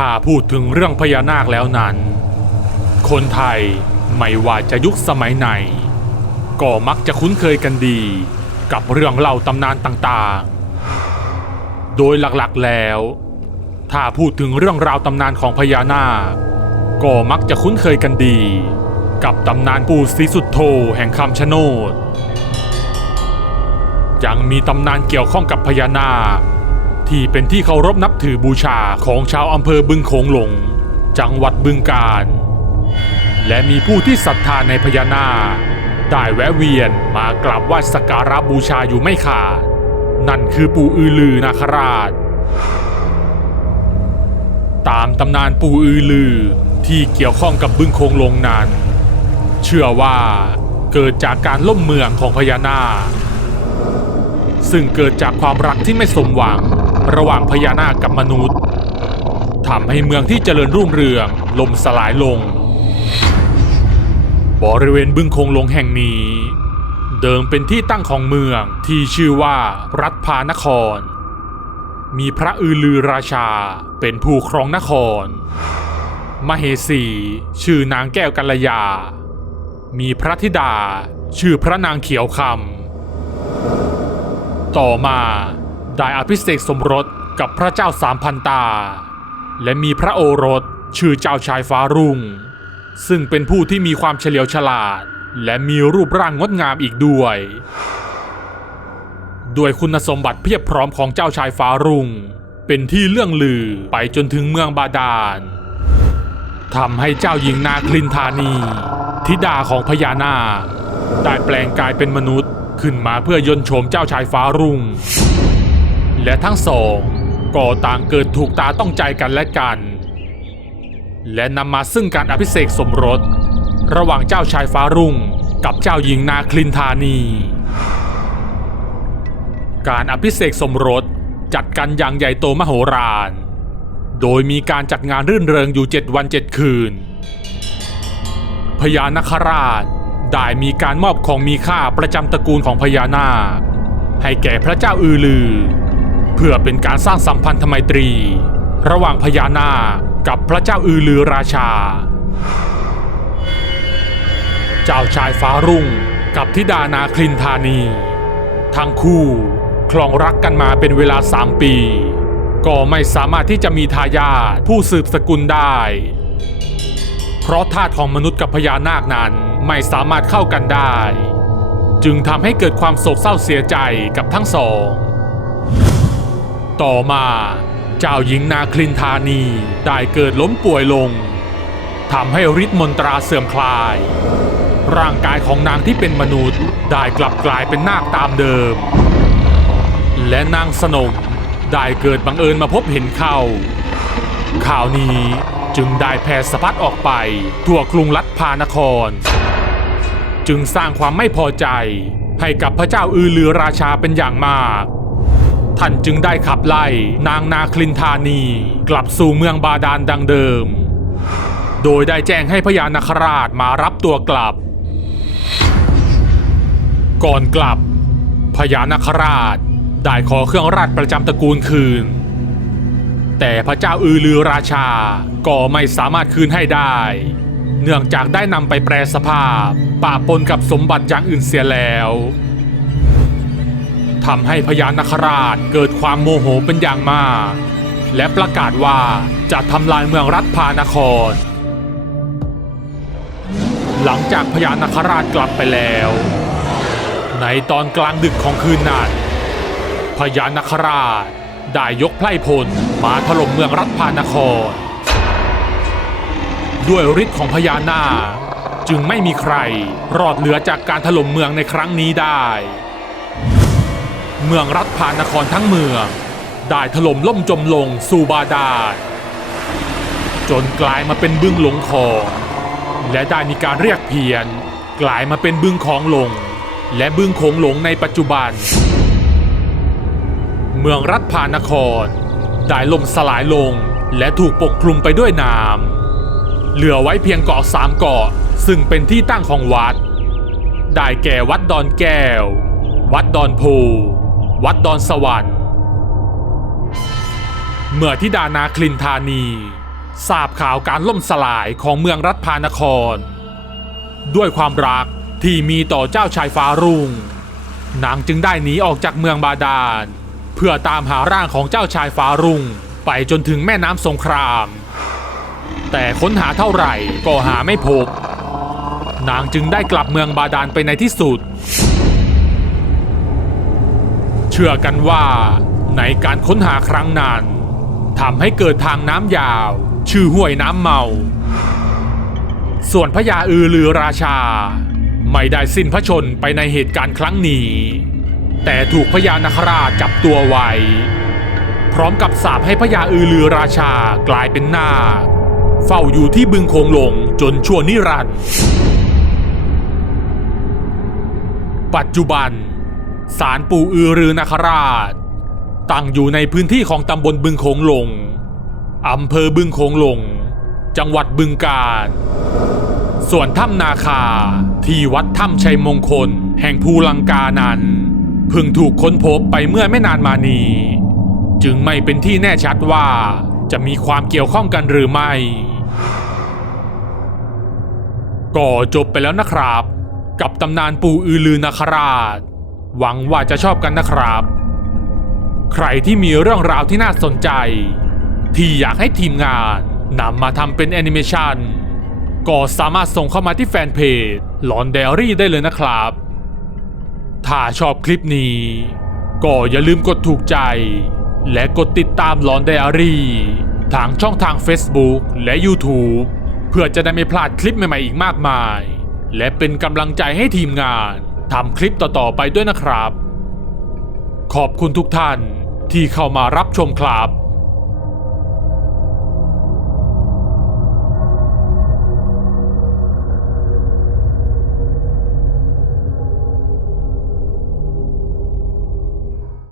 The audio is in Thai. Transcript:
ถ้าพูดถึงเรื่องพญานาคแล้วนั้น คนไทยไม่ว่าจะยุคสมัยไหน ก็มักจะคุ้นเคยกันดี กับเรื่องเล่าตำนานต่างๆ โดยหลักๆแล้ว ถ้าพูดถึงเรื่องราวตำนานของพญานาค ก็มักจะคุ้นเคยกันดี กับตำนานปู่ศรีสุดโธแห่งคำชะโนดยังมีตำนานเกี่ยวข้องกับพญานาค ที่เป็นที่เคารพนับถือบูชาของชาวอำเภอบึงโขงหลง จังหวัดบึงกาฬและมีผู้ที่ศรัทธาในพญานาคได้แวะเวียนมากราบไหว้สักการะบูชาอยู่ไม่ขาด นั่นคือปู่อือลือนาคราช ตามตำนานปู่อือลือที่เกี่ยวข้องกับบึงโขงหลงนั้น เชื่อว่าเกิดจากการล่มเมืองของพญานาคซึ่งเกิดจากความรักที่ไม่สมหวัง ระหว่างพญานาคกับมนุษย์ทำให้เมืองที่เจริญรุ่งเรืองล่มสลายลง บริเวณบึงคงหลงแห่งนี้ เดิมเป็นที่ตั้งของเมืองที่ชื่อว่ารัฐพานคร มีพระอือลือราชาเป็นผู้ครองนคร มเหสีชื่อนางแก้วกัลยา มีพระธิดาชื่อพระนางเขียวคำต่อมา ได้อภิเษกสมรสกับพระเจ้าสามพันตา และมีพระโอรสชื่อเจ้าชายฟ้ารุ่ง ซึ่งเป็นผู้ที่มีความเฉลียวฉลาด และมีรูปร่างงดงามอีกด้วย ด้วยคุณสมบัติเพียบพร้อมของเจ้าชายฟ้ารุ่ง เป็นที่เลื่องลือไปจนถึงเมืองบาดาลทำให้เจ้าหญิงนาคลินธานีธิดาของพญานาคได้แปลงกายเป็นมนุษย์ขึ้นมาเพื่อยนโฉมเจ้าชายฟ้ารุ่ง และทั้งสองก็ต่างเกิดถูกตาต้องใจกันและกัน และนำมาซึ่งการอภิเษกสมรส ระหว่างเจ้าชายฟ้ารุ่งกับเจ้าหญิงนาคลินธานี การอภิเษกสมรสจัดกันอย่างใหญ่โตมโหฬารโดยมีการจัดงานรื่นเริงอยู่7วัน7คืน พญานาคราชได้มีการมอบของมีค่าประจำตระกูลของพญานาค ให้แก่พระเจ้าอือลือ เพื่อเป็นการสร้างสัมพันธไมตรี ระหว่างพญานาคกับพระเจ้าอือลือราชา เจ้าชายฟ้ารุ่งกับธิดานาคลินธานี ทั้งคู่คลองรักกันมาเป็นเวลาสามปี ก็ไม่สามารถที่จะมีทายาทผู้สืบสกุลได้ เพราะธาตุของมนุษย์กับพญานาคนั้นไม่สามารถเข้ากันได้ จึงทำให้เกิดความโศกเศร้าเสียใจกับทั้งสอง ต่อมาเจ้าหญิงนาคลินธานีได้เกิดล้มป่วยลงทำให้ฤทธิ์มนตราเสื่อมคลาย ร่างกายของนางที่เป็นมนุษย์ได้กลับกลายเป็นนาคตามเดิม และนางสนมได้เกิดบังเอิญมาพบเห็นเขาข่าวนี้จึงได้แพร่สะพัดออกไป ทั่วกรุงรัฐพานคร จึงสร้างความไม่พอใจให้กับพระเจ้าอือลือราชาเป็นอย่างมาก ท่านจึงได้ขับไล่นางนาคลินธานี กลับสู่เมืองบาดาลดังเดิม โดยได้แจ้งให้พญานาคราชมารับตัวกลับ ก่อนกลับพญานาคราชได้ขอเครื่องราชประจำตระกูลคืน แต่พระเจ้าอือลือราชาก็ไม่สามารถคืนให้ได้ เนื่องจากได้นำไปแปรสภาพปะปนกับสมบัติอย่างอื่นเสียแล้ว ทำให้พญานาคราชเกิดความโมโหเป็นอย่างมาก และประกาศว่าจะทำลายเมืองรัฐพานคร หลังจากพญานาคราชกลับไปแล้ว ในตอนกลางดึกของคืนนั้นพญานาคราชได้ยกไพร่พลมาถล่มเมืองรัฐพานคร ด้วยฤทธิ์ของพญานาคจึงไม่มีใครรอดเหลือจากการถล่มเมืองในครั้งนี้ได้ เมืองรัฐพานครทั้งเมือง ได้ถล่มล่มจมลงสู่บาดาลจนกลายมาเป็นบึงหลงคองและได้มีการเรียกเพียน กลายมาเป็นบึงของหลง และบึงโขงหลงในปัจจุบัน เมืองรัฐพานคร ได้ล่มสลายลงและถูกปกคลุมไปด้วยน้ำเหลือไว้เพียงเกาะสามเกาะซึ่งเป็นที่ตั้งของวัด ได้แก่วัดดอนแก้ว วัดดอนโพ วัดดอนสวรรค์เมื่อทิดานาคลินธานีทราบข่าวการล่มสลายของเมืองรัฐพานคร ด้วยความรักที่มีต่อเจ้าชายฟ้ารุ่ง นางจึงได้หนีออกจากเมืองบาดาล เพื่อตามหาร่างของเจ้าชายฟ้ารุ่ง ไปจนถึงแม่น้ำสงคราม แต่ค้นหาเท่าไหร่ก็หาไม่พบ นางจึงได้กลับเมืองบาดาลไปในที่สุด ชื่อกันว่าในการค้นหาครั้งนั้นทำให้เกิดทางน้ำยาว ชื่อห้วยน้ำเมา ส่วนพญาอือลือราชา ไม่ได้สิ้นพระชนไปในเหตุการณ์ครั้งนี้ แต่ถูกพญานาคราชจับตัวไว้ พร้อมกับสาปให้พญาอือลือราชากลายเป็นนาคเฝ้าอยู่ที่บึงโคงหลงจนชั่วนิรันดร์ปัจจุบัน ศาลปู่อือรือนาคราช ตั้งอยู่ในพื้นที่ของตำบลบึงโขงหลงอำเภอบึงโขงหลง จังหวัดบึงกาฬส่วนถ้ำนาคาที่วัดถ้ำชัยมงคล แห่งภูลังกานั้นเพิ่งถูกค้นพบไปเมื่อไม่นานมานี้ จึงไม่เป็นที่แน่ชัดว่าจะมีความเกี่ยวข้องกันหรือไม่ก็จบไปแล้วนะครับ กับตำนานปู่อือลือนาคราช หวังว่าจะชอบกันนะครับ ใครที่มีเรื่องราวที่น่าสนใจ ที่อยากให้ทีมงานนำมาทำเป็นแอนิเมชันก็สามารถส่งเข้ามาที่แฟนเพจหลอนเดอรี่ได้เลยนะครับ ถ้าชอบคลิปนี้ ก็อย่าลืมกดถูกใจ และกดติดตามหลอนเดอรี่ ทางช่องทาง Facebook และ YouTube เพื่อจะได้ไม่พลาดคลิปใหม่ๆอีกมากมาย และเป็นกำลังใจให้ทีมงาน ทำคลิปต่อๆไปด้วยนะครับ ขอบคุณทุกท่านที่เข้ามารับชมครับ